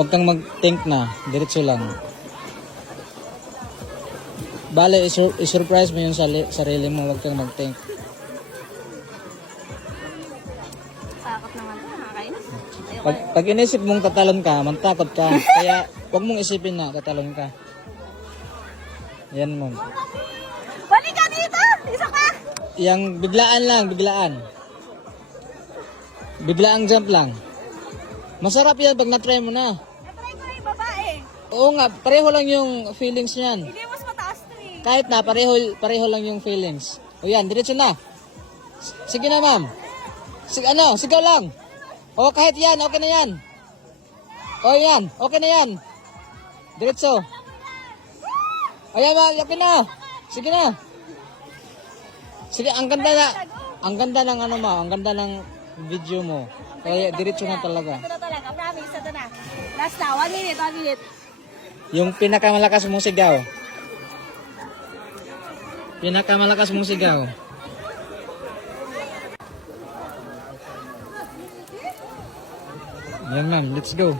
Huwag kang mag-think na. Diretso lang. Bale, i-surprise mo yung sarili mo. Huwag kang mag-think. Takot naman ito. Nakakainis. Pag inisip mong tatalon ka, mantakot ka. Kaya huwag mong isipin na tatalon ka. Yan mo. Balik ka dito! Isa ka! Yang biglaan lang, biglaan. Biglaang jump lang. Masarap yan pag na-try mo na. Na-try ko na yung babae. Oo nga, pareho lang yung feelings niyan. Hindi mas mataas to eh. Kahit na, pareho lang yung feelings. O yan, diretso na. Sige na, ma'am. Sigaw lang. O kahit yan, okay na yan. O yan, okay na yan. Diretso. Ayan, ma'am, okay na. Sige na. Sige, ang ganda ng ano mo, ang ganda ng video mo. Kaya diretso na talaga. Ito na talaga, promise, ito na. Last na, 1 minute, 1 minute. Yung pinakamalakas mong sigaw. Pinakamalakas mong sigaw. Yan ma'am, let's go.